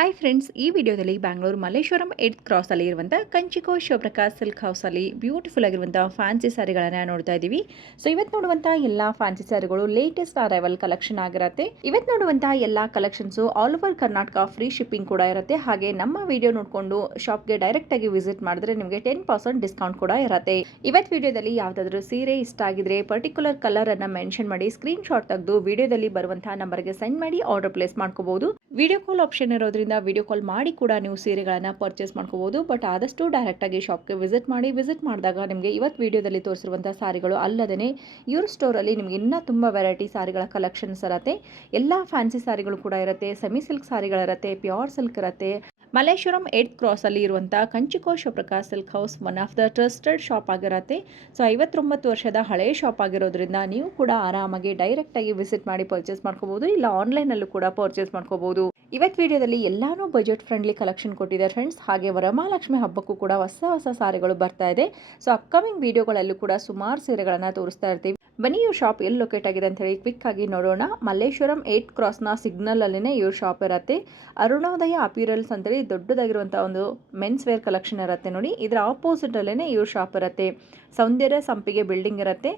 Hi friends, ಈ ವಿಡಿಯೋದಲ್ಲಿ Bangalore Malleshwaram 8th ಕ್ರಾಸಲ್ಲಿ ಇರುವಂಥ ಕಂಚಿಕೋ ಶಿವಪ್ರಕಾಶ್ ಸಿಲ್ಕ್ ಹೌಸಲ್ಲಿ ಬ್ಯೂಟಿಫುಲ್ ಆಗಿರುವಂಥ ಫ್ಯಾನ್ಸಿ ಸ್ಯಾರಿಗಳನ್ನು ನೋಡ್ತಾ ಇದ್ದೀವಿ. ಸೊ ಇವತ್ತು ನೋಡುವಂಥ ಎಲ್ಲ ಫ್ಯಾನ್ಸಿ ಸ್ಯಾರಿಗಳು ಲೇಟೆಸ್ಟ್ ಅರೈವಲ್ ಕಲೆಕ್ಷನ್ ಆಗಿರುತ್ತೆ. ಇವತ್ತು ನೋಡುವಂಥ ಎಲ್ಲ collections all over Karnataka free shipping ಕೂಡ ಇರುತ್ತೆ. ಹಾಗೆ ನಮ್ಮ ವಿಡಿಯೋ ನೋಡಿಕೊಂಡು ಶಾಪ್ಗೆ ಡೈರೆಕ್ಟ್ ಆಗಿ ವಿಸಿಟ್ ಮಾಡಿದ್ರೆ ನಿಮಗೆ 10% ಡಿಸ್ಕೌಂಟ್ ಕೂಡ ಇರುತ್ತೆ. ಇವತ್ತು ವಿಡಿಯೋದಲ್ಲಿ ಯಾವುದಾದ್ರೂ ಸೀರೆ ಇಷ್ಟ ಆಗಿದ್ರೆ ಪರ್ಟಿಕ್ಯುಲರ್ ಕಲರ್ ಅನ್ನ ಮೆನ್ಷನ್ ಮಾಡಿ ಸ್ಕ್ರೀನ್ ಶಾಟ್ ತೆಗೆದು ವಿಡಿಯೋದಲ್ಲಿ ಬರುವಂತಹ ನಂಬರ್ಗೆ ಸೆಂಡ್ ಮಾಡಿ ಆರ್ಡರ್ ಪ್ಲೇಸ್ ಮಾಡ್ಕೋಬಹುದು. ವಿಡಿಯೋ ಕಾಲ್ ಆಪ್ಷನ್ ಇರೋದ್ರಿಂದ ವಿಡಿಯೋ ಕಾಲ್ ಮಾಡಿ ಕೂಡ ನೀವು ಸೀರೆಗಳನ್ನು ಪರ್ಚೇಸ್ ಮಾಡ್ಕೋಬಹುದು. ಬಟ್ ಆದಷ್ಟು ಡೈರೆಕ್ಟ್ ಆಗಿ ಶಾಪ್ಗೆ ವಿಸಿಟ್ ಮಾಡಿದಾಗ ನಿಮಗೆ ಇವತ್ತು ವಿಡಿಯೋದಲ್ಲಿ ತೋರಿಸಿರುವಂತಹ ಸಾರಿಗಳು ಅಲ್ಲದೇ ಇವ್ರ ಸ್ಟೋರಲ್ಲಿ ನಿಮಗೆ ಇನ್ನೂ ತುಂಬ ವೆರೈಟಿ ಸಾರಿಗಳ ಕಲೆಕ್ಷನ್ಸ್ ಇರುತ್ತೆ. ಎಲ್ಲ ಫ್ಯಾನ್ಸಿ ಸಾರಿಗಳು ಕೂಡ ಇರುತ್ತೆ, ಸೆಮಿ ಸಿಲ್ಕ್ ಸಾರಿಗಳಿರುತ್ತೆ, ಪ್ಯೂರ್ ಸಿಲ್ಕ್ ಇರುತ್ತೆ. ಮಲ್ಲೇಶ್ವರಂ 8th ಕ್ರಾಸಲ್ಲಿ ಇರುವಂಥ ಕಂಚಿಕೋ Shivaprakash silk house one of the trusted shop ಆಗಿರುತ್ತೆ. ಸೊ 59 ವರ್ಷದ ಹಳೆಯ ಶಾಪ್ ಆಗಿರೋದ್ರಿಂದ ನೀವು ಕೂಡ ಆರಾಮಾಗಿ ಡೈರೆಕ್ಟಾಗಿ ವಿಸಿಟ್ ಮಾಡಿ ಪರ್ಚೇಸ್ ಮಾಡ್ಕೋಬಹುದು, ಇಲ್ಲ ಆನ್ಲೈನಲ್ಲೂ ಕೂಡ ಪರ್ಚೇಸ್ ಮಾಡ್ಕೋಬಹುದು. ಇವತ್ತು ವಿಡಿಯೋದಲ್ಲಿ ಎಲ್ಲಾನು ಬಜೆಟ್ ಫ್ರೆಂಡ್ಲಿ ಕಲೆಕ್ಷನ್ ಕೊಟ್ಟಿದ್ದಾರೆ ಫ್ರೆಂಡ್ಸ್. ಹಾಗೆ ವರಮಹಾಲಕ್ಷ್ಮಿ ಹಬ್ಬಕ್ಕೂ ಕೂಡ ಹೊಸ ಸಾರಿಗಳು ಬರ್ತಾ ಇದೆ. ಸೊ ಅಪ್ಕಮಿಂಗ್ ವಿಡಿಯೋಗಳಲ್ಲೂ ಕೂಡ ಸುಮಾರು ಸೀರೆಗಳನ್ನು ತೋರಿಸ್ತಾ ಇರ್ತೀವಿ. ಬನ್ನಿ ಇವ್ರ ಶಾಪ್ ಎಲ್ಲಿ ಲೊಕೇಟ್ ಆಗಿದೆ ಅಂತ ಹೇಳಿ ಕ್ವಿಕ್ ಆಗಿ ನೋಡೋಣ. ಮಲ್ಲೇಶ್ವರಂ 8th ಕ್ರಾಸ್ನ ಸಿಗ್ನಲ್ ಅಲ್ಲೇ ಇವ್ರ ಶಾಪ್ ಇರುತ್ತೆ. ಅರುಣೋದಯ ಅಪಿರಲ್ಸ್ ಅಂತೇಳಿ ದೊಡ್ಡದಾಗಿರುವಂಥ ಒಂದು ಮೆನ್ಸ್ ವೇರ್ ಕಲೆಕ್ಷನ್ ಇರುತ್ತೆ ನೋಡಿ. ಇದರ ಆಪೋಸಿಟ್ ಅಲ್ಲೇ ಇವ್ರ ಶಾಪ್ ಇರುತ್ತೆ. ಸೌಂದರ್ಯ ಸಂಪಿಗೆ ಬಿಲ್ಡಿಂಗ್ ಇರುತ್ತೆ.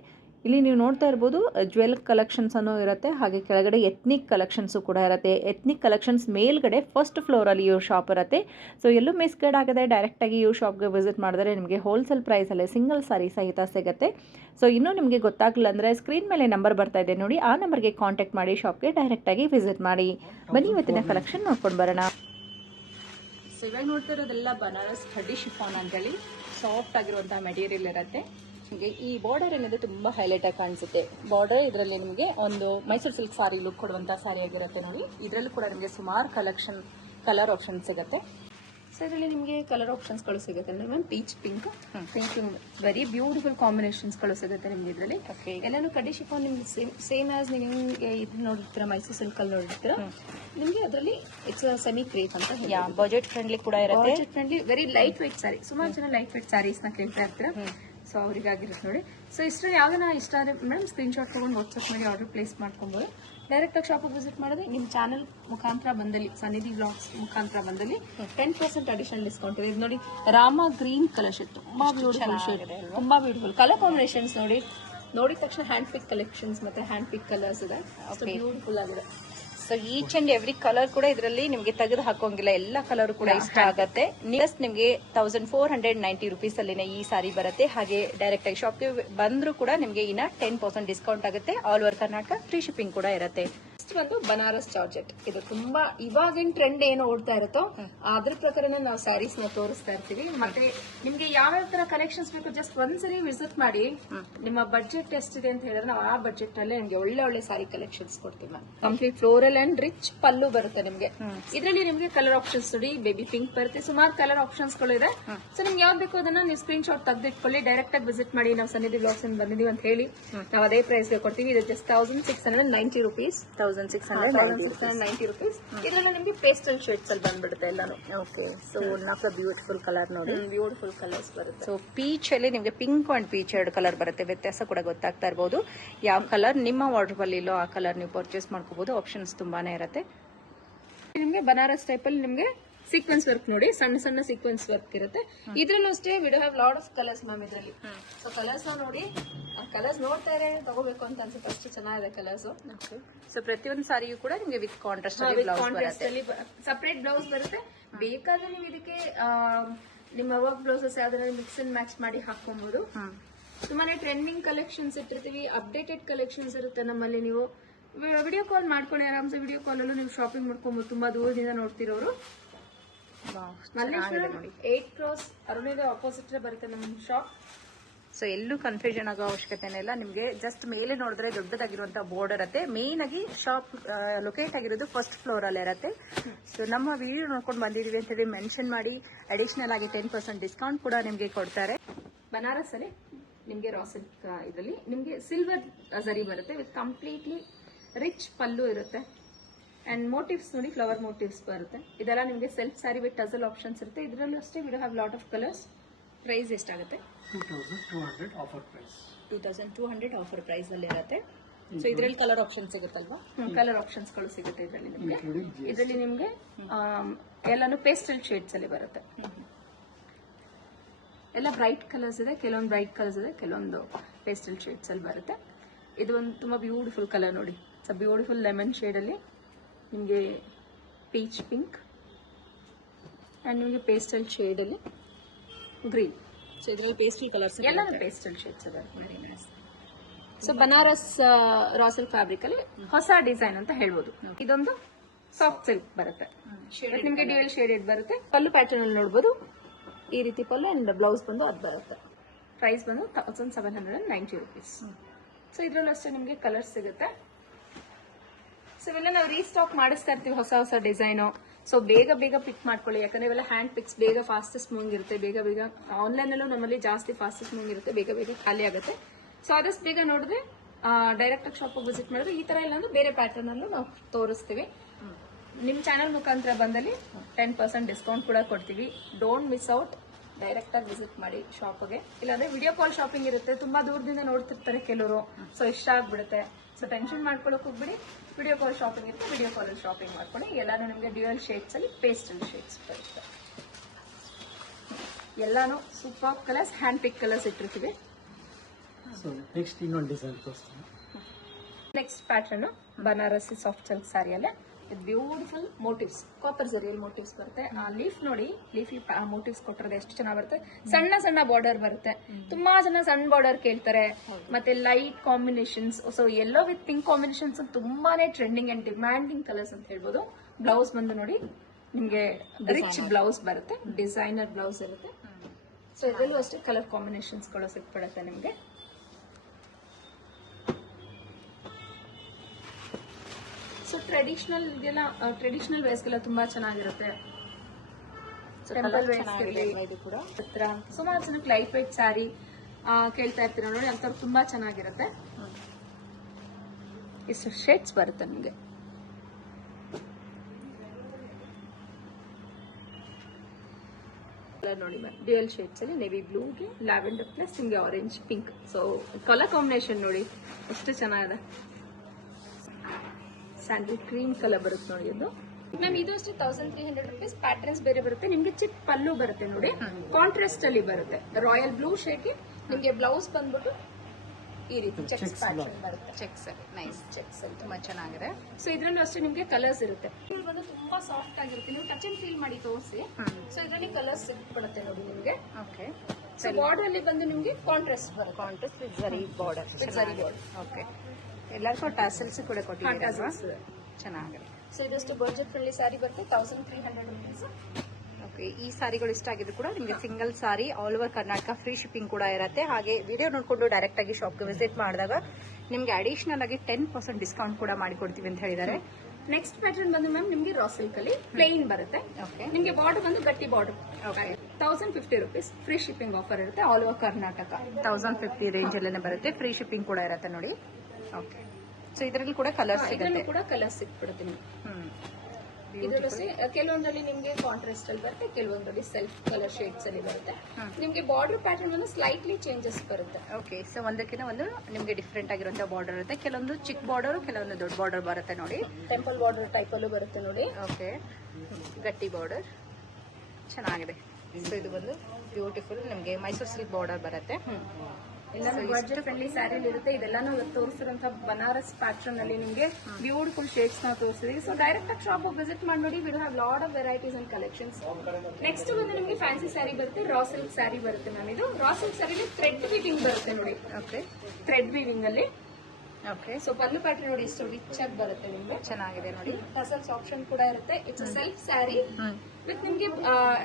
ಇಲ್ಲಿ ನೀವು ನೋಡ್ತಾ ಇರ್ಬೋದು ಜ್ಯುವೆಲ್ ಕಲೆಕ್ಷನ್ಸ್ ಅನ್ನೋ ಇರುತ್ತೆ. ಹಾಗೆ ಕೆಳಗಡೆ ಎತ್ನಿಕ್ ಕಲೆಕ್ಷನ್ಸು ಕೂಡ ಇರುತ್ತೆ. ಎತ್ನಿಕ್ ಕಲೆಕ್ಷನ್ಸ್ ಮೇಲ್ಗಡೆ ಫಸ್ಟ್ ಫ್ಲೋರಲ್ಲಿ ಇವ್ರ ಶಾಪ್ ಇರುತ್ತೆ. ಸೊ ಎಲ್ಲೂ ಮಿಸ್ಗೈಡ್ ಆಗದೆ ಡೈರೆಕ್ಟಾಗಿ ಇವ್ರ ಶಾಪ್ಗೆ ವಿಸಿಟ್ ಮಾಡಿದ್ರೆ ನಿಮಗೆ ಹೋಲ್ಸೇಲ್ ಪ್ರೈಸಲ್ಲೇ ಸಿಂಗಲ್ ಸಾರಿ ಸಹಿತ ಸಿಗುತ್ತೆ. ಸೊ ಇನ್ನೂ ನಿಮಗೆ ಗೊತ್ತಾಗಲಿಲ್ಲ ಅಂದರೆ ಸ್ಕ್ರೀನ್ ಮೇಲೆ ನಂಬರ್ ಬರ್ತಾ ಇದೆ ನೋಡಿ, ಆ ನಂಬರ್ಗೆ ಕಾಂಟ್ಯಾಕ್ಟ್ ಮಾಡಿ ಶಾಪ್ಗೆ ಡೈರೆಕ್ಟಾಗಿ ವಿಸಿಟ್ ಮಾಡಿ. ಬನ್ನಿ ಇವತ್ತಿನ ಕಲೆಕ್ಷನ್ ನೋಡ್ಕೊಂಡು ಬರೋಣ. ಸೊ ಇವಾಗ ನೋಡ್ತಾ ಇರೋದೆಲ್ಲ ಬನಾರಸ್ ಖಡ್ಡಿ ಶಿಫಾನ್ ಅಂತೇಳಿ ಸಾಫ್ಟ್ ಆಗಿರುವಂತಹ ಮೆಟೀರಿಯಲ್ ಇರುತ್ತೆ. ನಿಮಗೆ ಈ ಬಾರ್ಡರ್ ಏನಿದೆ ತುಂಬ ಹೈಲೈಟ್ ಆಗಿ ಕಾಣಿಸುತ್ತೆ. ಬಾರ್ಡರ್ ಇದರಲ್ಲಿ ನಿಮಗೆ ಒಂದು ಮೈಸೂರು ಸಿಲ್ಕ್ ಸಾರಿ ಲುಕ್ ಕೊಡುವಂಥ ಸಾರಿ ಆಗಿರುತ್ತೆ ನೋಡಿ. ಇದರಲ್ಲೂ ಕೂಡ ನಿಮಗೆ ಸುಮಾರು ಕಲರ್ ಆಪ್ಷನ್ ಸಿಗುತ್ತೆ. ಸೊ ಇದರಲ್ಲಿ ನಿಮಗೆ ಕಲರ್ ಆಪ್ಷನ್ಸ್ಗಳು ಸಿಗುತ್ತೆ ಅಂದ್ರೆ ma'am peach pink very beautiful ಕಾಂಬಿನೇಷನ್ಸ್ಗಳು ಸಿಗುತ್ತೆ ನಿಮ್ಗೆ ಇದರಲ್ಲಿ. ಎಲ್ಲಾನು ಕಡ್ಡಿ ಶಿಫಾನ್ ನಿಮ್ಗೆ ಸೇಮ್ ಆಸ್ ನಿಮಗೆ ಇದು ನೋಡಿರ್ತೀರಾ, ಮೈಸೂರು ಸಿಲ್ಕ್ ಅಲ್ಲಿ ನೋಡಿರ್ತೀರಾ. ನಿಮಗೆ ಅದರಲ್ಲಿ ಇಟ್ಸ್ ಸೆಮಿ ಕ್ರೇಪ್ ಅಂತ ಬಜೆಟ್ ಫ್ರೆಂಡ್ಲಿ ಕೂಡ ಇರುತ್ತೆ. Budget friendly very light weight sari. ಸುಮಾರು ಜನ ಲೈಟ್ ವೇಟ್ ಸ್ಯಾರೀಸ್ನ ಕೇಳ್ತಾ ಇರ್ತೀರಾ. ಸೊ ಅವರಿಗಾಗಿರುತ್ತೆ ನೋಡಿ. ಸೊ ಇಷ್ಟರಲ್ಲಿ ಯಾವ್ದನ್ನ ಇಷ್ಟ ಆದರೆ ಮೇಡಮ್ ಸ್ಕ್ರೀನ್ ಶಾಟ್ ತೊಗೊಂಡು ವಾಟ್ಸಪ್ ಮಾಡಿ ಆರ್ಡರ್ ಪ್ಲೇಸ್ ಮಾಡ್ಕೊಬೋದು. ಡೈರೆಕ್ಟಾಗಿ ಶಾಪಿಗೆ ವಿಸಿಟ್ ಮಾಡಿದ್ರೆ ನಿಮ್ಮ ಚಾನಲ್ ಮುಖಾಂತರ ಬಂದಲ್ಲಿ ಸನ್ನಿಧಿ ಬ್ಲಾಗ್ಸ್ ಮುಖಾಂತರ ಬಂದಲ್ಲಿ 10% ಅಡಿಷನಲ್ ಡಿಸ್ಕೌಂಟ್ ಇದೆ. ಇದು ನೋಡಿ ರಾಮ ಗ್ರೀನ್ ಕಲರ್ ಶೇಡ್, ತುಂಬಾ ಬ್ಯೂಟಿಫುಲ್ ಶೇಡ್, ತುಂಬಾ ಬ್ಯೂಟಿಫುಲ್ ಕಲರ್ ಕಾಂಬಿನೇಷನ್ಸ್ ನೋಡಿದ ತಕ್ಷಣ ಹ್ಯಾಂಡ್ ಪಿಕ್ ಕಲೆಕ್ಷನ್ಸ್ ಮತ್ತೆ ಹ್ಯಾಂಡ್ ಪಿಕ್ ಕಲರ್ಸ್ ಇದೆ. ಬ್ಯೂಟಿಫುಲ್ ಆಗಿದೆ. So each and every colour ಕೂಡ ಇದರಲ್ಲಿ ನಿಮಗೆ ತೆಗೆದು ಹಾಕೋಂಗಿಲ್ಲ, ಎಲ್ಲ ಕಲರ್ ಕೂಡ ಇಷ್ಟ ಆಗುತ್ತೆ. ಜಸ್ಟ್ ನಿಮಗೆ 1490 ರುಪೀಸ್ ಅಲ್ಲಿನೇ ಈ ಸಾರಿ ಬರುತ್ತೆ. ಹಾಗೆ ಡೈರೆಕ್ಟ್ ಆಗಿ ಶಾಪ್ಗೆ ಬಂದರೂ ಕೂಡ ನಿಮಗೆ ಇನ್ನ 10% ಡಿಸ್ಕೌಂಟ್ ಆಗುತ್ತೆ. All over Karnataka free shipping ಕೂಡ ಇರುತ್ತೆ. ಒಂದು ಬನಾರಸ್ ಜಾರ್ಜೆಟ್, ಇದು ತುಂಬಾ ಇವಾಗಿನ ಟ್ರೆಂಡ್ ಏನು ಓಡ್ತಾ ಇರುತ್ತೋ ಅದ್ರ ಪ್ರಕಾರ ನಾವು ಸ್ಯಾರೀಸ್ ನ ತೋರಿಸ್ತಾ ಇರ್ತೀವಿ. ಮತ್ತೆ ನಿಮ್ಗೆ ಯಾವ್ಯಾವ ತರ ಕಲೆಕ್ಷನ್ಸ್ ಬೇಕು ಜಸ್ಟ್ ಒಂದ್ಸರಿ ವಿಸಿಟ್ ಮಾಡಿ. ನಿಮ್ಮ ಬಜೆಟ್ ಎಷ್ಟಿದೆ ಅಂತ ಹೇಳಿದ್ರೆ ನಾವು ಆ ಬಜೆಟ್ ಅಲ್ಲೇ ನಿಮ್ಗೆ ಒಳ್ಳೆ ಸಾರಿ ಕಲೆಕ್ಷನ್ಸ್ ಕೊಡ್ತೀವಿ. ಕಂಪ್ಲೀಟ್ ಫ್ಲೋರಲ್ ಅಂಡ್ ರಿಚ್ ಪಲ್ಲು ಬರುತ್ತೆ ನಿಮ್ಗೆ. ಇದರಲ್ಲಿ ನಿಮ್ಗೆ ಕಲರ್ ಆಪ್ಷನ್ಸ್ ನೋಡಿ, ಬೇಬಿ ಪಿಂಕ್ ಬರುತ್ತೆ, ಸುಮಾರು ಕಲರ್ ಆಪ್ಷನ್ಸ್ ಗಳು ಇದೆ. ಸೊ ನಿಮ್ಗೆ ಯಾವ್ದು ಬೇಕು ಅದನ್ನ ನೀವು ಸ್ಕ್ರೀನ್ ಶಾಟ್ ತೆಗೆದಿಟ್ಕೊಳ್ಳಿ, ಡೈರೆಕ್ಟ್ ಆಗಿ ವಿಸಿಟ್ ಮಾಡಿ. ನಾವು ಸನ್ನಿಧಿ ಬ್ಲಾಗ್ಸ್ ಬಂದಿದೀವಿ ಅಂತ ಹೇಳಿ ನಾವು ಅದೇ ಪ್ರೈಸ್ ಗೆ ಕೊಡ್ತೀವಿ. ಇದು ಜಸ್ಟ್ 1690 ರುಪೀಸ್. 1690 ರುಪೀಸ್. ಇದರಲ್ಲಿ ನಿಮಗೆ ಪೇಸ್ಟಲ್ ಶೇಡ್ಸ್ ಅಲ್ಲಿ ಬಂದ್ಬಿಡುತ್ತೆ ಎಲ್ಲಾನು. Okay. So one of the beautiful colour ನೋಡಿ, ಬ್ಯೂಟಿಫುಲ್ ಕಲರ್ಸ್ ಬರುತ್ತೆ. ಸೊ ಪೀಚ್ ಅಲ್ಲಿ ನಿಮಗೆ ಪಿಂಕ್ ಅಂಡ್ ಪೀಚ್ ಎರಡು ಕಲರ್ ಬರುತ್ತೆ. ವ್ಯತ್ಯಾಸ ಕೂಡ ಗೊತ್ತಾಗ್ತಾ ಇರಬಹುದು. ಯಾವ ಕಲರ್ ನಿಮ್ಮ ವಾರ್ಡ್ರೋಬ್ ಅಲ್ಲಿ ಇಲ್ಲೋ ಆ ಕಲರ್ ನೀವು ಪರ್ಚೇಸ್ ಮಾಡ್ಕೋಬಹುದು. ಆಪ್ಷನ್ಸ್ ತುಂಬಾನೇ ಇರುತ್ತೆ. ನಿಮಗೆ ಬನಾರಸ್ ಟೈಪ್ ಅಲ್ಲಿ ನಿಮಗೆ ಸೀಕ್ವೆನ್ಸ್ ವರ್ಕ್ ನೋಡಿ, ಸಣ್ಣ ಸೀಕ್ವೆನ್ಸ್ ವರ್ಕ್ ಇರುತ್ತೆ. ಇದ್ರಲ್ಲೂ ಅಷ್ಟೇ we have lot of colours ma'am ಇದರಲ್ಲಿ. ಸೊ ಕಲರ್ಸ್ ನೋಡಿ, ಕಲರ್ಸ್ ನೋಡ್ತಾ ಇದ್ರೆ ತಗೋಬೇಕು ಅಂತ ಅನ್ಸುತ್ತೆ, ಅಷ್ಟು ಚೆನ್ನಾಗಿದೆ ಕಲರ್ಸ್. ಸೊ ಪ್ರತಿಯೊಂದು ಸಾರಿಯೂ ಕೂಡ ನಿಮಗೆ ವಿತ್ ಕಾಂಟ್ರಾಸ್ಟ್ ಸಪರೇಟ್ ಬ್ಲೌಸ್ ಬರುತ್ತೆ. ಬೇಕಾದ್ರೆ ನೀವು ಇದಕ್ಕೆ ನಿಮ್ಮ ವರ್ಕ್ ಬ್ಲೌಸಸ್ ಯಾವ್ದಾರ ಮಿಕ್ಸ್ ಅಂಡ್ ಮ್ಯಾಚ್ ಮಾಡಿ ಹಾಕೊಬಹುದು. ತುಂಬಾನೇ ಟ್ರೆಂಡಿಂಗ್ ಕಲೆಕ್ಷನ್ಸ್ ಇಟ್ಟಿರ್ತೀವಿ, ಅಪ್ಡೇಟೆಡ್ ಕಲೆಕ್ಷನ್ಸ್ ಇರುತ್ತೆ ನಮ್ಮಲ್ಲಿ. ನೀವು ವಿಡಿಯೋ ಕಾಲ್ ಮಾಡ್ಕೊಂಡು ಆರಾಮ್ಸೆ ವಿಡಿಯೋ ಕಾಲ್ ಅಲ್ಲೂ ನೀವು ಶಾಪಿಂಗ್ ಮಾಡ್ಕೊಬಹುದು. ತುಂಬಾ ದೂರದಿಂದ ನೋಡ್ತಿರೋರು. ಮಲ್ಲೇಶ್ವರಂ 8th ಕ್ರಾಸ್ ಅರುಣೋದಯ ಆಪೋಸಿಟ್ ಬರುತ್ತೆ ನಮ್ಮ ಶಾಪ್. ಸೊ ಎಲ್ಲೂ ಕನ್ಫ್ಯೂಷನ್ ಆಗೋ ಅವಶ್ಯಕತೆನೇ ಇಲ್ಲ. ನಿಮಗೆ ಜಸ್ಟ್ ಮೇಲೆ ನೋಡಿದ್ರೆ ದೊಡ್ಡದಾಗಿರುವಂತಹ ಬೋರ್ಡ್ ಇರುತ್ತೆ. ಮೇನ್ ಆಗಿ ಶಾಪ್ ಲೊಕೇಟ್ ಆಗಿರೋದು ಫಸ್ಟ್ ಫ್ಲೋರ್ ಅಲ್ಲಿ ಇರುತ್ತೆ. ಸೊ ನಮ್ಮ ವಿಡಿಯೋ ನೋಡ್ಕೊಂಡು ಬಂದಿದೀವಿ ಅಂತ ಹೇಳಿ ಮೆನ್ಷನ್ ಮಾಡಿ ಅಡಿಷನಲ್ ಆಗಿ 10% ಡಿಸ್ಕೌಂಟ್ ಕೂಡ ನಿಮಗೆ ಕೊಡ್ತಾರೆ. ಬನಾರಸ್ ಅಲ್ಲಿ ನಿಮಗೆ ರಾ ಸಿಲ್ಕ್ ಇದರಲ್ಲಿ ನಿಮಗೆ ಸಿಲ್ವರ್ ಜರಿ ಬರುತ್ತೆ ವಿತ್ ಕಂಪ್ಲೀಟ್ಲಿ ರಿಚ್ ಪಲ್ಲು ಇರುತ್ತೆ. ಅಂಡ್ ಮೋಟಿವ್ಸ್ ನೋಡಿ, ಫ್ಲವರ್ ಮೋಟಿವ್ಸ್ ಬರುತ್ತೆ. ಇದೆಲ್ಲ ನಿಮಗೆ self saree with tassel options ಇರುತ್ತೆ. ಇದರಲ್ಲೂ ಅಷ್ಟೇ we have lot of colours. Price ಎಷ್ಟಾಗುತ್ತೆ? 2200 ಆಫರ್ ಪ್ರೈಸ್. 2200 ಆಫರ್ ಪ್ರೈಸ್ ಅಲ್ಲಿ ಇರುತ್ತೆ. ಸೊ ಇದರಲ್ಲಿ ಕಲರ್ ಆಪ್ಷನ್ ಸಿಗುತ್ತಲ್ವಾ? ಕಲರ್ ಆಪ್ಷನ್ಸ್ಗಳು ಸಿಗುತ್ತೆ ಇದರಲ್ಲಿ ನಿಮಗೆ. ಇದರಲ್ಲಿ ನಿಮಗೆ ಎಲ್ಲಾನು ಪೇಸ್ಟಲ್ ಶೇಡ್ಸ್ ಅಲ್ಲಿ ಬರುತ್ತೆ. ಎಲ್ಲ ಬ್ರೈಟ್ ಕಲರ್ಸ್ ಇದೆ, ಕೆಲವೊಂದು ಬ್ರೈಟ್ ಕಲರ್ಸ್ ಇದೆ, ಕೆಲವೊಂದು ಪೇಸ್ಟಲ್ ಶೇಡ್ಸ್ ಅಲ್ಲಿ ಬರುತ್ತೆ. ಇದು ಒಂದು ತುಂಬಾ ಬ್ಯೂಟಿಫುಲ್ ಕಲರ್ ನೋಡಿ. ಇಟ್ಸ್ ಬ್ಯೂಟಿಫುಲ್ ಲೆಮನ್ ಶೇಡ್ ಅಲ್ಲಿ ನಿಮಗೆ ಪೀಚ್ ಪಿಂಕ್ ಅಂಡ್ ನಿಮಗೆ ಪೇಸ್ಟಲ್ ಶೇಡ್ ಅಲ್ಲಿ ಗ್ರೀನ್. ಸೊ ಇದರಲ್ಲಿ ಪೇಸ್ಟಲ್ ಕಲರ್ಸ್ ಎಲ್ಲಾನು ಪೇಸ್ಟಲ್ ಶೇಡ್ಸ್ ಇದೆ. So Banaras raw silk fabric ಅಲ್ಲಿ ಹೊಸ ಡಿಸೈನ್ ಅಂತ ಹೇಳ್ಬೋದು. ಇದೊಂದು ಸಾಫ್ಟ್ ಸಿಲ್ಕ್ ಬರುತ್ತೆ, ನಿಮಗೆ ಡ್ಯೂಯಲ್ ಶೇಡೆಡ್ ಬರುತ್ತೆ. ಪಲ್ಲು ಪ್ಯಾಟರ್ನ್ ಅಲ್ಲಿ ನೋಡಬಹುದು, ಈ ರೀತಿ ಪಲ್ಲು ಅಂಡ್ ಬ್ಲೌಸ್ ಬಂದು ಅದು ಬರುತ್ತೆ. ಪ್ರೈಸ್ ಬಂದು 1790 rupees. ಸೊ ಇದ್ರಲ್ಲೂ ಅಷ್ಟೇ ನಿಮಗೆ ಕಲರ್ಸ್ ಸಿಗುತ್ತೆ. ಸೊ ಇವೆಲ್ಲ ನಾವು ರೀಸ್ಟಾಕ್ ಮಾಡಿಸ್ತಾ ಇರ್ತೀವಿ ಹೊಸ ಹೊಸ ಡಿಸೈನು. ಸೊ ಬೇಗ ಬೇಗ ಪಿಕ್ ಮಾಡ್ಕೊಳ್ಳಿ, ಯಾಕಂದ್ರೆ ಇವೆಲ್ಲ ಹ್ಯಾಂಡ್ ಪಿಕ್ಸ್ ಬೇಗ ಫಾಸ್ಟೆಸ್ಟ್ ಮೂವಿಂಗ್ ಇರುತ್ತೆ. ಬೇಗ ಬೇಗ ಆನ್ಲೈನ್ ಅಲ್ಲೂ ನಮ್ಮಲ್ಲಿ ಜಾಸ್ತಿ ಫಾಸ್ಟೆಸ್ಟ್ ಮೂವಿಂಗ್ ಇರುತ್ತೆ, ಬೇಗ ಬೇಗ ಖಾಲಿ ಆಗುತ್ತೆ. ಸೊ ಆದಷ್ಟು ಬೇಗ ನೋಡಿದ್ರೆ ಡೈರೆಕ್ಟ್ ಆಗಿ ಶಾಪ್ ವಿಸಿಟ್ ಮಾಡಿದ್ರೆ ಈ ತರ ಎಲ್ಲ ಬೇರೆ ಪ್ಯಾಟರ್ನ್ ಅಲ್ಲೂ ನಾವು ತೋರಿಸ್ತೀವಿ. ನಿಮ್ ಚಾನಲ್ ಮುಖಾಂತರ ಬಂದಲ್ಲಿ 10% ಡಿಸ್ಕೌಂಟ್ ಕೂಡ ಕೊಡ್ತೀವಿ. ಡೋಂಟ್ ಮಿಸ್ ಔಟ್, ಡೈರೆಕ್ಟ್ ಆಗಿ ವಿಸಿಟ್ ಮಾಡಿ ಶಾಪ್ಗೆ. ಇಲ್ಲಾಂದ್ರೆ ವಿಡಿಯೋ ಕಾಲ್ ಶಾಪಿಂಗ್ ಇರುತ್ತೆ, ತುಂಬಾ ದೂರದಿಂದ ನೋಡ್ತಿರ್ತಾರೆ ಕೆಲವರು, ಸೊ ಇಷ್ಟ ಆಗ್ಬಿಡುತ್ತೆ. ಸೊ ಟೆನ್ಷನ್ ಮಾಡ್ಕೊಳಕ್ ಹೋಗ್ಬಿಡಿ, ವಿಡಿಯೋ ಕಾಲ್ ಶಾಪಿಂಗ್ ಇರುತ್ತೆ, ವಿಡಿಯೋ ಕಾಲ್ ಅಲ್ಲಿ ಶಾಪಿಂಗ್ ಮಾಡ್ಕೊಳ್ಳಿ. ಎಲ್ಲಾನು ನಿಮಗೆ ಡ್ಯೂಯಲ್ ಶೇಡ್ಸ್ ಅಲ್ಲಿ ಪೇಸ್ಟಲ್ ಶೇಡ್ಸ್ ಬರುತ್ತೆ. ಎಲ್ಲಾನು ಸೂಪರ್ ಕಲರ್ಸ್, ಹ್ಯಾಂಡ್ ಪಿಕ್ ಕಲರ್ಸ್ ಇಟ್ಟಿರ್ತೀವಿ. ನೆಕ್ಸ್ಟ್ ಇನ್ನೊಂದು ಡಿಸೈನ್ ತೋರಿಸ್ತೀನಿ. Next pattern Banarasi soft silk sari ಅಲ್ಲೇ ಬ್ಯೂಟಿಫುಲ್ ಮೋಟಿವ್ಸ್, ಕಾಪರ್ ಜರಿಯಲ್ ಮೋಟಿವ್ಸ್ ಬರುತ್ತೆ. ಆ ಲೀಫ್ ನೋಡಿ, ಲೀಫ್ ಮೋಟಿವ್ಸ್ ಕೊಟ್ಟಿರೋದು ಎಷ್ಟು ಚೆನ್ನಾಗಿ ಬರುತ್ತೆ. ಸಣ್ಣ ಸಣ್ಣ ಬಾರ್ಡರ್ ಬರುತ್ತೆ. ತುಂಬಾ ಜನ ಸಣ್ಣ ಬಾರ್ಡರ್ ಕೇಳ್ತಾರೆ. ಮತ್ತೆ light combinations, so yellow with pink combinations ತುಂಬಾನೇ ಟ್ರೆಂಡಿಂಗ್ ಅಂಡ್ ಡಿಮ್ಯಾಂಡಿಂಗ್ ಕಲರ್ಸ್ ಅಂತ ಹೇಳ್ಬೋದು. ಬ್ಲೌಸ್ ಬಂದು ನೋಡಿ ನಿಮ್ಗೆ ರಿಚ್ ಬ್ಲೌಸ್ ಬರುತ್ತೆ, ಡಿಸೈನರ್ ಬ್ಲೌಸ್ ಇರುತ್ತೆ. ಸೊ ಇದರಲ್ಲೂ ಅಷ್ಟೇ ಕಲರ್ ಕಾಂಬಿನೇಷನ್ಸ್ ಗಳು ಸಿಕ್ಬಿಡುತ್ತೆ ನಿಮ್ಗೆ. ಸೊ ಟ್ರೆಡಿಷನಲ್ ಇದೆಲ್ಲ, ಟ್ರೆಡಿಷನಲ್ ವೇಸ್ಗೆಲ್ಲ ತುಂಬಾ ಚೆನ್ನಾಗಿರುತ್ತೆ. ಟೆಂಪಲ್ ವೇಸ್ಗೆ ಕೂಡ ಹತ್ರ ಸುಮಾರು ಜನಕ್ಕೆ ಲೈಟ್ ವೇಟ್ ಸ್ಯಾರಿ ಕೇಳ್ತಾ ಇರ್ತೀರ ನೋಡಿ, ಅಂತವ್ರು ತುಂಬಾ ಚೆನ್ನಾಗಿರುತ್ತೆ. ಇಷ್ಟು ಶೇಡ್ಸ್ ಬರುತ್ತೆ ನಿಮಗೆ. ನೋಡಿ ಮ್ಯಾಮ್, ಡ್ಯೂಯಲ್ ಶೇಡ್ಸ್ ಅಲ್ಲಿ ನೇವಿ ಬ್ಲೂಗೆ ಲ್ಯಾವೆಂಡರ್ ಪ್ಲಸ್ ನಿಮಗೆ orange pink. So colour combination ನೋಡಿ ಎಷ್ಟು ಚೆನ್ನಾಗಿದೆ. ಸ್ಯಾಂಡಲ್ ಕ್ರೀಮ್ ಕಲರ್ ಬರುತ್ತೆ ನೋಡಿ ಇದು ಮ್ಯಾಮ್. ಇದು ಅಷ್ಟೇ 1300 rupees. ಪ್ಯಾಟರ್ನ್ಸ್ ಬೇರೆ ಬರುತ್ತೆ ನಿಮ್ಗೆ. ಚಿಕ್ಕ ಪಲ್ಲು ಬರುತ್ತೆ ನೋಡಿ, ಕಾಂಟ್ರಾಸ್ಟ್ ಅಲ್ಲಿ ಬರುತ್ತೆ. ರಾಯಲ್ ಬ್ಲೂ ಶೇಡ್ಗೆ ನಿಮ್ಗೆ ಬ್ಲೌಸ್ ಬಂದ್ಬಿಟ್ಟು ಈ ರೀತಿ ಚೆಕ್ಸ್ ಪ್ಯಾಟರ್ನ್ ಬರುತ್ತೆ. ಚೆಕ್ಸ್ ಅಲ್ಲಿ ನೈಸ್, ಚೆಕ್ಸ್ ಅಲ್ಲಿ ತುಂಬಾ ಚೆನ್ನಾಗಿದೆ. ಸೊ ಇದ್ರಲ್ಲೂ ಅಷ್ಟೇ ನಿಮ್ಗೆ ಕಲರ್ಸ್ ಇರುತ್ತೆ. ಇದು ಬಂದು ತುಂಬಾ ಸಾಫ್ಟ್ ಆಗಿರುತ್ತೆ, ನೀವು ಟಚ್ ಅಂಡ್ ಫೀಲ್ ಮಾಡಿ ತೋರಿಸಿ. ಸೊ ಇದರಲ್ಲಿ ಕಲರ್ಸ್ ಸಿಕ್ಬಿಡುತ್ತೆ ನೋಡಿ ನಿಮ್ಗೆ. ಓಕೆ. ಸೊ ಬಾರ್ಡರ್ ಅಲ್ಲಿ ಬಂದು ನಿಮ್ಗೆ ಕಾಂಟ್ರಾಸ್ಟ್ ಬರುತ್ತೆ. ಕಾಂಟ್ರಾಸ್ಟ್ ವಿತ್ ಜರಿ ಬಾರ್ಡರ್. ಜರಿ ಬಾರ್ಡರ್. ಓಕೆ. ಎಲ್ಲರಿಗೂ ಟಾಸಲ್ಸ್ ಕೂಡ ಕೊಟ್ಟಿದ್ದಾರೆ, ಚೆನ್ನಾಗಿದೆ. ಸೊ ಇದಷ್ಟು ಬಜೆಟ್ ಫ್ರೆಂಡ್ಲಿ ಸ್ಯಾರಿ ಬರುತ್ತೆ, 1300 rupees. ಓಕೆ. ಈ ಸಾರಿಗಳು ಇಷ್ಟ ಆಗಿದ್ದು ಕೂಡ ನಿಮಗೆ single sari all over Karnataka free shipping ಕೂಡ ಇರುತ್ತೆ. ಹಾಗೆ ವಿಡಿಯೋ ನೋಡಿಕೊಂಡು ಡೈರೆಕ್ಟ್ ಆಗಿ ಶಾಪ್ಗೆ ವಿಸಿಟ್ ಮಾಡಿದಾಗ ನಿಮಗೆ ಅಡಿಷನಲ್ ಆಗಿ 10% ಡಿಸ್ಕೌಂಟ್ ಕೂಡ ಮಾಡಿಕೊಡ್ತೀವಿ ಅಂತ ಹೇಳಿದ್ದಾರೆ. ನೆಕ್ಸ್ಟ್ ಪ್ಯಾಟರ್ನ್ ಬಂದು ಮ್ಯಾಮ್ ನಿಮ್ಗೆ ರಾ ಸಿಲ್ಕ್ ಅಲ್ಲಿ ಪ್ಲೇನ್ ಬರುತ್ತೆ. ಓಕೆ. ನಿಮ್ಗೆ ಬಾರ್ಡರ್ ಬಂದು ಗಟ್ಟಿ border. Okay. 1050 rupees free shipping offer ಇರುತ್ತೆ ಆಲ್ ಓವರ್ ಕರ್ನಾಟಕ. 1050 ರೇಂಜ್ ಅಲ್ಲೇ ಬರುತ್ತೆ, ಫ್ರೀ ಶಿಪ್ಪಿಂಗ್ ಕೂಡ ಇರುತ್ತೆ ನೋಡಿ. ಓಕೆ. ಸೊ ಇದರಲ್ಲಿ ಕೂಡ ಕಲರ್ಸ್ ಸಿಗುತ್ತೆ, ಕೂಡ ಕಲರ್ ಸಿಕ್ಬಿಡುತ್ತೆ ನಿಮ್ಗೆ. ಇದರಲ್ಲಿ ಕೆಲವೊಂದರಲ್ಲಿ ನಿಮ್ಗೆ ಕಾಂಟ್ರಾಸ್ಟ್ ಅಲ್ಲಿ ಬರುತ್ತೆ, ಕೆಲವೊಂದರಲ್ಲಿ ಸೆಲ್ಫ್ ಕಲರ್ ಶೇಡ್ಸ್ ಅಲ್ಲಿ ಬರುತ್ತೆ. ನಿಮ್ಗೆ ಬಾರ್ಡರ್ ಪ್ಯಾಟರ್ನ್ ಒಂದು ಸ್ಲೈಟ್ಲಿ ಚೇಂಜಸ್ ಬರುತ್ತೆ. ಓಕೆ. ಸೊ ಒಂದಕ್ಕಿಂತ ಒಂದು ನಿಮ್ಗೆ ಡಿಫ್ರೆಂಟ್ ಆಗಿರುವಂತಹ ಬಾರ್ಡರ್ ಇರುತ್ತೆ. ಕೆಲವೊಂದು ಚಿಕ್ಕ ಬಾರ್ಡರ್, ಕೆಲವೊಂದು ದೊಡ್ಡ ಬಾರ್ಡರ್ ಬರುತ್ತೆ ನೋಡಿ. ಟೆಂಪಲ್ ಬಾರ್ಡರ್ ಟೈಪ್ ಅಲ್ಲೂ ಬರುತ್ತೆ ನೋಡಿ. ಓಕೆ. ಗಟ್ಟಿ ಬಾರ್ಡರ್ ಚೆನ್ನಾಗಿದೆ. ಸೊ ಇದು ಬಂದು ಬ್ಯೂಟಿಫುಲ್ ನಿಮ್ಗೆ ಮೈಸೂರು ಸಿಲ್ಕ್ ಬಾರ್ಡರ್ ಬರುತ್ತೆ. ಎಲ್ಲ ಬಜೆಟ್ ಫ್ರೆಂಡ್ಲಿ ಸ್ಯಾರಿ ಇರುತ್ತೆ. ಇದೆಲ್ಲಾನು ತೋರಿಸಿದಂತ ಬನಾರಸ್ ಪ್ಯಾಟರ್ನ್ ಅಲ್ಲಿ ನಿಮಗೆ ಬ್ಯೂಟಿಫುಲ್ ಶೇಡ್ಸ್ ನಾವು ತೋರಿಸಿದೀವಿ. ಸೊ ಡೈರೆಕ್ಟ್ ಆಗಿ ಶಾಪ್ ವಿಸಿಟ್ ಮಾಡಿ ನೋಡಿ. Will have lot of varieties and collections. Next ಬಂದು ನಿಮಗೆ ಫ್ಯಾನ್ಸಿ ಸ್ಯಾರಿ ಬರುತ್ತೆ, ರಾ ಸಿಲ್ಕ್ ಸ್ಯಾರಿ ಬರುತ್ತೆ ಮ್ಯಾಮ್. ಇದು raw silk sari thread weaving ಬರುತ್ತೆ ನೋಡಿ. ಓಕೆ. ಥ್ರೆಡ್ ವೀವಿಂಗ್ ಅಲ್ಲಿ. ಓಕೆ. ಸೊ ಪಲ್ಲು ಪ್ಯಾಟರ್ನ್ ನೋಡಿ ಎಷ್ಟು ರಿಚ್ ಆಗಿ ಬರುತ್ತೆ ನಿಮ್ಗೆ, ಚೆನ್ನಾಗಿದೆ ನೋಡಿ. ಟಸಲ್ಸ್ ಆಪ್ಷನ್ ಕೂಡ ಇರುತ್ತೆ. ಇಟ್ಸ್ ಸೆಲ್ಫ್ ಸ್ಯಾರಿ ವಿತ್ ನಿಮ್ಗೆ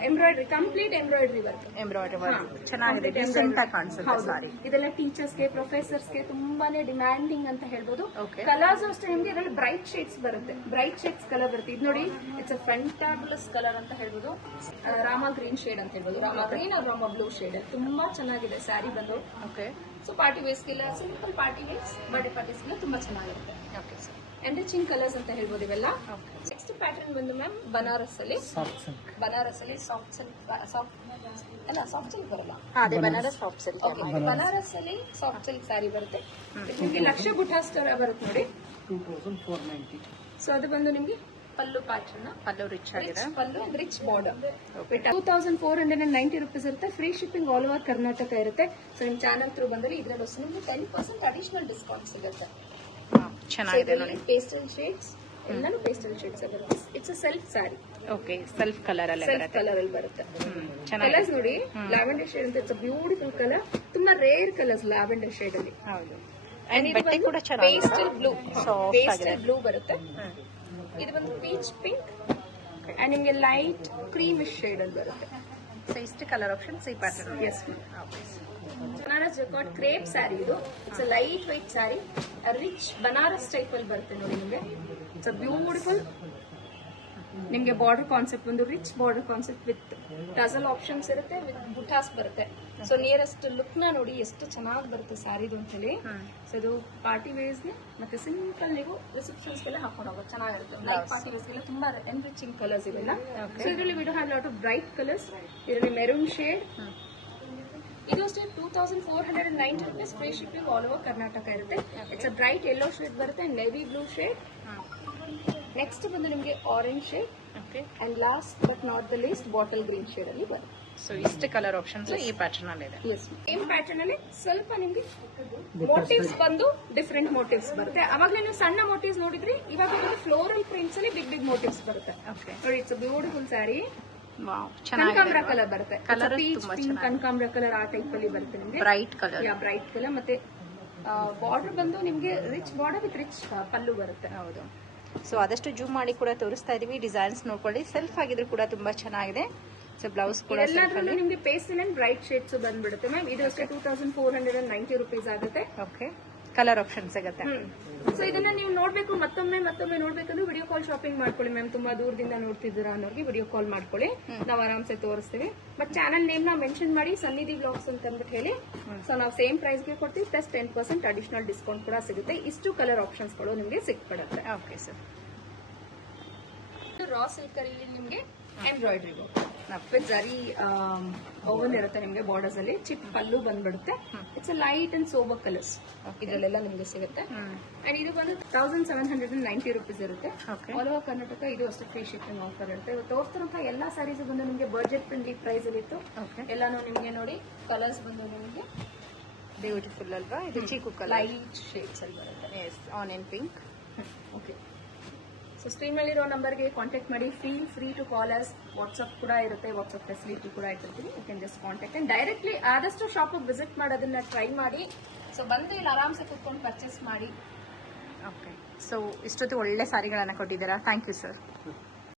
embroidery, complete embroidery work. Embroidery work ಚೆನ್ನಾಗಿದೆ, ಡಿಸೆಂಟ್ ಆಗಿ ಕಾಣಿಸುತ್ತೆ ಸಾರಿ. ಇದೆಲ್ಲ ಟೀಚರ್ಸ್ಗೆ, ಪ್ರೊಫೆಸರ್ಸ್ಗೆ ತುಂಬಾನೇ ಡಿಮ್ಯಾಂಡಿಂಗ್ ಅಂತ ಹೇಳ್ಬೋದು. ಕಲರ್ಸ್ ಅಷ್ಟೇ ನಿಮ್ಗೆ ಇದರಲ್ಲಿ ಬ್ರೈಟ್ ಶೇಡ್ಸ್ ಬರುತ್ತೆ, ಬ್ರೈಟ್ ಶೇಡ್ಸ್ ಕಲರ್ ಬರುತ್ತೆ. ಇದು ನೋಡಿ ಇಟ್ಸ್ ಅ ಫ್ಯಾಂಟಾಬುಲಸ್ ಕಲರ್ ಅಂತ ಹೇಳ್ಬೋದು. ರಾಮ ಗ್ರೀನ್ ಶೇಡ್ ಅಂತ ಹೇಳ್ಬೋದು, Rama green or Rama blue shade. ತುಂಬಾ ಚೆನ್ನಾಗಿದೆ ಸ್ಯಾರಿ ಬಂದು. ಓಕೆ. ಸೊ ಪಾರ್ಟಿ ವೇರ್ಸ್ಗೆಲ್ಲ, ಸಿಂಪಲ್ ಪಾರ್ಟಿ ವೇರ್ಸ್, ಬರ್ಡೇ ಪಾರ್ಟೀಸ್ಗೆಲ್ಲ ತುಂಬಾ ಚೆನ್ನಾಗಿರುತ್ತೆ. Okay sir. ಎಂರಿಚಿಂಗ್ ಕಲರ್ಸ್ ಅಂತ ಹೇಳ್ಬೋದು ಇವೆಲ್ಲ. ಓಕೆ. ನೆಕ್ಸ್ಟ್ ಪ್ಯಾಟರ್ನ್ ಬಂದು ಮ್ಯಾಮ್ ಬನಾರಸ್ ಅಲ್ಲಿ soft silk. Soft silk soft silk ಬರಲ್ಲ. ಅದೇ ಬನಾರಸ್ ಸಾಫ್ಟ್ ಸಿಲ್ಕ್. ಬನಾರಸ್ ಅಲ್ಲಿ ಸಾಫ್ಟ್ ಸಿಲ್ಕ್ ಸ್ಯಾರಿ ಬರುತ್ತೆ. ನಿಮ್ಗೆ ಲಕ್ಷ ಬುಟಾಸ್ ತರ ಬರುತ್ತೆ ನೋಡಿ. 2490. ಸೊ ಅದು ಬಂದು ನಿಮ್ಗೆ ಪಲ್ಲು ಪ್ಯಾಟರ್ನ್, ಪಲ್ಲು ರಿಚ್ ಆಗಿದೆ. ಪಲ್ಲು ಅಂಡ್ ರಿಚ್ ಬಾರ್ಡರ್. 2490 ರುಪೀಸ್ ಇರುತ್ತೆ. Free shipping all over Karnataka ಇರುತ್ತೆ. ಸೊ ನಿಮ್ ಚಾನಲ್ ಥ್ರೂ ಬಂದ್ರೆ ಇದ್ರಲ್ಲಿ ನಿಮ್ಗೆ 10% ಅಡಿಷನಲ್ ಡಿಸ್ಕೌಂಟ್ ಸಿಗುತ್ತೆ. ಚೆನ್ನಾಗಿದೆ ನೋಡಿ. ಪೇಸ್ಟಲ್ ಶೇಡ್ಸ್ ಎಲ್ಲಾನು ಪೇಸ್ಟಲ್ ಶೇಡ್ಸ್ ಬರುತ್ತೆ. It's a self saree. Okay, self colour ಅಲ್ಲೇ ಸೆಲ್ಫ್ ಬರುತ್ತೆ. ಕಲರ್ ಅಲ್ಲಿ ಬರುತ್ತೆ. ಚೆನ್ನಾಗಿದೆ. ಕಲರ್ಸ್ ನೋಡಿ, ಲ್ಯಾವೆಂಡರ್ ಶೇಡ್ ಅಂತ ಇಟ್ಸ್ ಬ್ಯೂಟಿಫುಲ್ ಕಲರ್. ತುಂಬಾ ರೇರ್ ಕಲರ್ಸ್ ಲ್ಯಾವೆಂಡರ್ ಶೇಡ್ ಅಲ್ಲಿ. ಹೌದು. ಅಂಡ್ ಬಟ್ಟೆ ಕೂಡ ಚೆನ್ನಾಗಿದೆ. Pastel blue, Soft pastel blue ಬರುತ್ತೆ. ಇದು ಬಂದು ಪೀಚ್ ಪಿಂಕ್ ಅಂಡ್ ನಿಮ್ಗೆ ಲೈಟ್ ಕ್ರೀಮಿಶ್ ಶೇಡ್ ಅಲ್ಲಿ ಬರುತ್ತೆ. ಸೊ ಇಷ್ಟು ಕಲರ್ ಆಪ್ಷನ್ಸ್ ಈ pattern. Yes Banaras jacquard crepe sari ಇದು. It's light white sari, rich Banaras type ಅಲ್ಲಿ ಬರುತ್ತೆ ನೋಡಿ ನಿಮ್ಗೆ. It's beautiful. ನಿಮ್ಗೆ ಬಾರ್ಡರ್ ಕಾನ್ಸೆಪ್ಟ್ ಒಂದು rich border concept with tassel options ಇರುತ್ತೆ, ವಿತ್ ಬುಟಾಸ್ ಬರುತ್ತೆ. ಸೊ ನಿಯರೆಸ್ಟ್ ಲುಕ್ ನ ನೋಡಿ ಎಷ್ಟು ಚೆನ್ನಾಗಿ ಬರುತ್ತೆ ಸ್ಯಾರಿದು ಅಂತ ಹೇಳಿ. ಸೊ ಇದು ಪಾರ್ಟಿ ವೇರ್ಸ್ ಮತ್ತೆ ಸಿಂಪಲ್ ನೀವು ರಿಸೆಪ್ಷನ್ಸ್ ಗೆಲ್ಲ ಹಾಕೊಂಡು ಹೋಗೋದು ಚೆನ್ನಾಗಿರುತ್ತೆ. ಲೈಕ್ ಪಾರ್ಟಿ ವೇರ್ಸ್ ಗೆಲ್ಲ ತುಂಬಾ ಎನ್ರಿಚಿಂಗ್ ಕಲರ್ಸ್ ಇವೆಲ್ಲ. ಸೊ ಇದರಲ್ಲಿ we have lot of bright colours. ಇದರಲ್ಲಿ ಮೆರೂನ್ ಶೇಡ್. ಇದು ಅಷ್ಟೇ 2490 rupees. Free shipping all over Karnataka ಇರುತ್ತೆ. It's a bright yellow shade ಬರುತ್ತೆ and navy blue shade. Next ಬಂದು ನಿಮಗೆ orange shade. Okay. And last but not the least bottle green shade ಅಲ್ಲಿ ಬರುತ್ತೆ. So ಇಷ್ಟು ಕಲರ್ ಆಪ್ಷನ್ಸ್ ಈ ಪ್ಯಾಟರ್ನ್ ಅಲ್ಲಿ ಇದೆ. ಸೇಮ್ ಪ್ಯಾಟರ್ನ್ ಅಲ್ಲಿ ಸ್ವಲ್ಪ ನಿಮ್ಗೆ ಮೋಟಿವ್ಸ್ ಬಂದು ಡಿಫ್ರೆಂಟ್ ಮೋಟಿವ್ಸ್ ಬರುತ್ತೆ. ಅವಾಗಲೇ ನೀವು ಸಣ್ಣ ಮೋಟಿವ್ಸ್ ನೋಡಿದ್ರಿ, ಇವಾಗ ಫ್ಲೋರಲ್ ಪ್ರಿಂಟ್ಸ್ ಅಲ್ಲಿ ಬಿಗ್ ಬಿಗ್ ಮೋಟಿವ್ಸ್ ಬರುತ್ತೆ. ಓಕೆ. ನೋಡಿ ಇಟ್ಸ್ ಬ್ಯೂಟಿಫುಲ್ ಸ್ಯಾರಿ. ವಾವ್, ಕನಕಾಂಬ್ರ ಚೆನ್ನಾಗಿದೆ. ಕಲರ್ ಬರುತ್ತೆ. Colour ಪೀಚ್ ತುಂಬಾ ಪಿಂಕ್ ಕನಕಾಂಬ್ರ ಕಲರ್ ಆ ಟೈಪ್ ಅಲ್ಲಿ ಬರುತ್ತೆ ನಿಮ್ಗೆ. Bright colour. ಬ್ರೈಟ್ ಕಲರ್ ಮತ್ತೆ ಬಾರ್ಡರ್ ಬಂದು ನಿಮ್ಗೆ ರಿಚ್ ಬಾರ್ಡರ್ ವಿತ್ ರಿಚ್ ಪಲ್ಲು ಬರುತ್ತೆ. ಹೌದು. ಸೊ ಆದಷ್ಟು ಜೂಮ್ ಮಾಡಿ ಕೂಡ ತೋರಿಸ್ತಾ ಇದೀವಿ. ಡಿಸೈನ್ಸ್ ನೋಡ್ಕೊಳ್ಳಿ. ಸೆಲ್ಫ್ ಆಗಿದ್ರು ಕೂಡ ತುಂಬಾ ಚೆನ್ನಾಗಿದೆ. ಸೊ ಬ್ಲೌಸ್ ಕೂಡ ಎಲ್ಲಾದ್ರಲ್ಲೂ ನಿಮ್ಗೆ ಪೇಸ್ಟಲ್ ಅಂಡ್ ಬ್ರೈಟ್ ಶೇಡ್ಸ್ ಬಂದ್ಬಿಡುತ್ತೆ ಮ್ಯಾಮ್. ಇದು ಅಷ್ಟೇ 2490 ರುಪೀಸ್ ಆಗುತ್ತೆ. ಓಕೆ. ಕಲರ್ ಆಪ್ಷನ್ ಸಿಗುತ್ತೆ. ಸೊ ಇದನ್ನ ನೀವು ನೋಡ್ಬೇಕು, ಮತ್ತೊಮ್ಮೆ ನೋಡ್ಬೇಕಂದ್ರೆ ವಿಡಿಯೋ ಕಾಲ್ ಶಾಪಿಂಗ್ ಮಾಡ್ಕೊಳ್ಳಿ ಮ್ಯಾಮ್. ತುಂಬಾ ದೂರದಿಂದ ನೋಡ್ತಿದ್ದೀರಾ ಅನ್ನೋರಿಗೆ ವಿಡಿಯೋ ಕಾಲ್ ಮಾಡ್ಕೊಳ್ಳಿ, ನಾವು ಆರಾಮ್ಸೆ ತೋರಿಸ್ತೀವಿ. ಬಟ್ ಚಾನಲ್ ನೇಮ್ ನ ಮೆನ್ಷನ್ ಮಾಡಿ ಸನ್ನಿಧಿ ಬ್ಲಾಗ್ಸ್ ಅಂತ ಅಂದ್ಬಿಟ್ಟು ಹೇಳಿ. ಸೊ ನಾವು ಸೇಮ್ ಪ್ರೈಸ್ ಗೆ ಕೊಡ್ತೀವಿ, ಪ್ಲಸ್ 10% ಅಡಿಷನಲ್ ಡಿಸ್ಕೌಂಟ್ ಕೂಡ ಸಿಗುತ್ತೆ. ಇಷ್ಟು ಕಲರ್ ಆಪ್ಷನ್ಸ್ ಗಳು ನಿಮ್ಗೆ ಸಿಕ್ಬಿಡುತ್ತೆ. Okay sir. ರಾ ಸಿಲ್ಕ್ ಅಲ್ಲಿ ನಿಮ್ಗೆ ಎಂಬ್ರಾಯ್ಡ್ರಿ ವಿತ್ ಜರಿ ಓವನ್ ಇರುತ್ತೆ ನಿಮ್ಗೆ. ಬಾರ್ಡರ್ಸ್ ಅಲ್ಲಿ ಚಿಪ್ ಪಲ್ಲು ಬಂದ್ಬಿಡುತ್ತೆ. It's light and sober colours ಇದ್ರಲ್ಲೆಲ್ಲ ನಿಮ್ಗೆ ಸಿಗುತ್ತೆ. ಅಂಡ್ ಇದು ಬಂದು 1790 ರುಪೀಸ್ ಇರುತ್ತೆ. All over Karnataka. ಇದು ಅಷ್ಟೇ ಫ್ರೀ ಶಿಪ್ಪಿಂಗ್ ಆಫರ್ ಇರುತ್ತೆ. ತೋರಿಸ್ತಿರುವಂತಹ ಎಲ್ಲಾ ಸ್ಯಾರೀಸ್ ಬಂದು ನಿಮ್ಗೆ ಬಜೆಟ್ ಫ್ರೆಂಡ್ಲಿ ಪ್ರೈಸ್ ಅಲ್ಲಿ ಇತ್ತು. ಎಲ್ಲಾನು ನಿಮ್ಗೆ ನೋಡಿ ಕಲರ್ಸ್ ಬಂದು ನಿಮ್ಗೆ ಬ್ಯೂಟಿಫುಲ್ ಅಲ್ವಾ? ಇದು ಚೀಕು ಕಲರ್, ಲೈಟ್ ಶೇಡ್ಸ್ ಅಲ್ಲಿ ಬರುತ್ತೆ. Yes, onion pink. Okay. So screen ಮೇಲಿರೋ ನಂಬರ್ಗೆ ಕಾಂಟ್ಯಾಕ್ಟ್ ಮಾಡಿ. Feel free to call us. WhatsApp ಕೂಡ ಇರುತ್ತೆ, ವಾಟ್ಸ್ಆಪ್ ಫೆಸಿಲಿಟಿ ಕೂಡ ಇಟ್ಟಿರ್ತೀವಿ. You can just contact and directly ಆದಷ್ಟು ಶಾಪಿಗೆ ವಿಸಿಟ್ ಮಾಡೋದನ್ನ ಟ್ರೈ ಮಾಡಿ. ಸೊ ಬಂದು ಇಲ್ಲಿ ಆರಾಮ್ಸೆ ಕೂತ್ಕೊಂಡು ಪರ್ಚೇಸ್ ಮಾಡಿ. ಓಕೆ. ಸೊ ಇಷ್ಟೊತ್ತು ಒಳ್ಳೆ ಸಾರಿಗಳನ್ನ ಕೊಟ್ಟಿದ್ದೀರಾ. Thank you sir.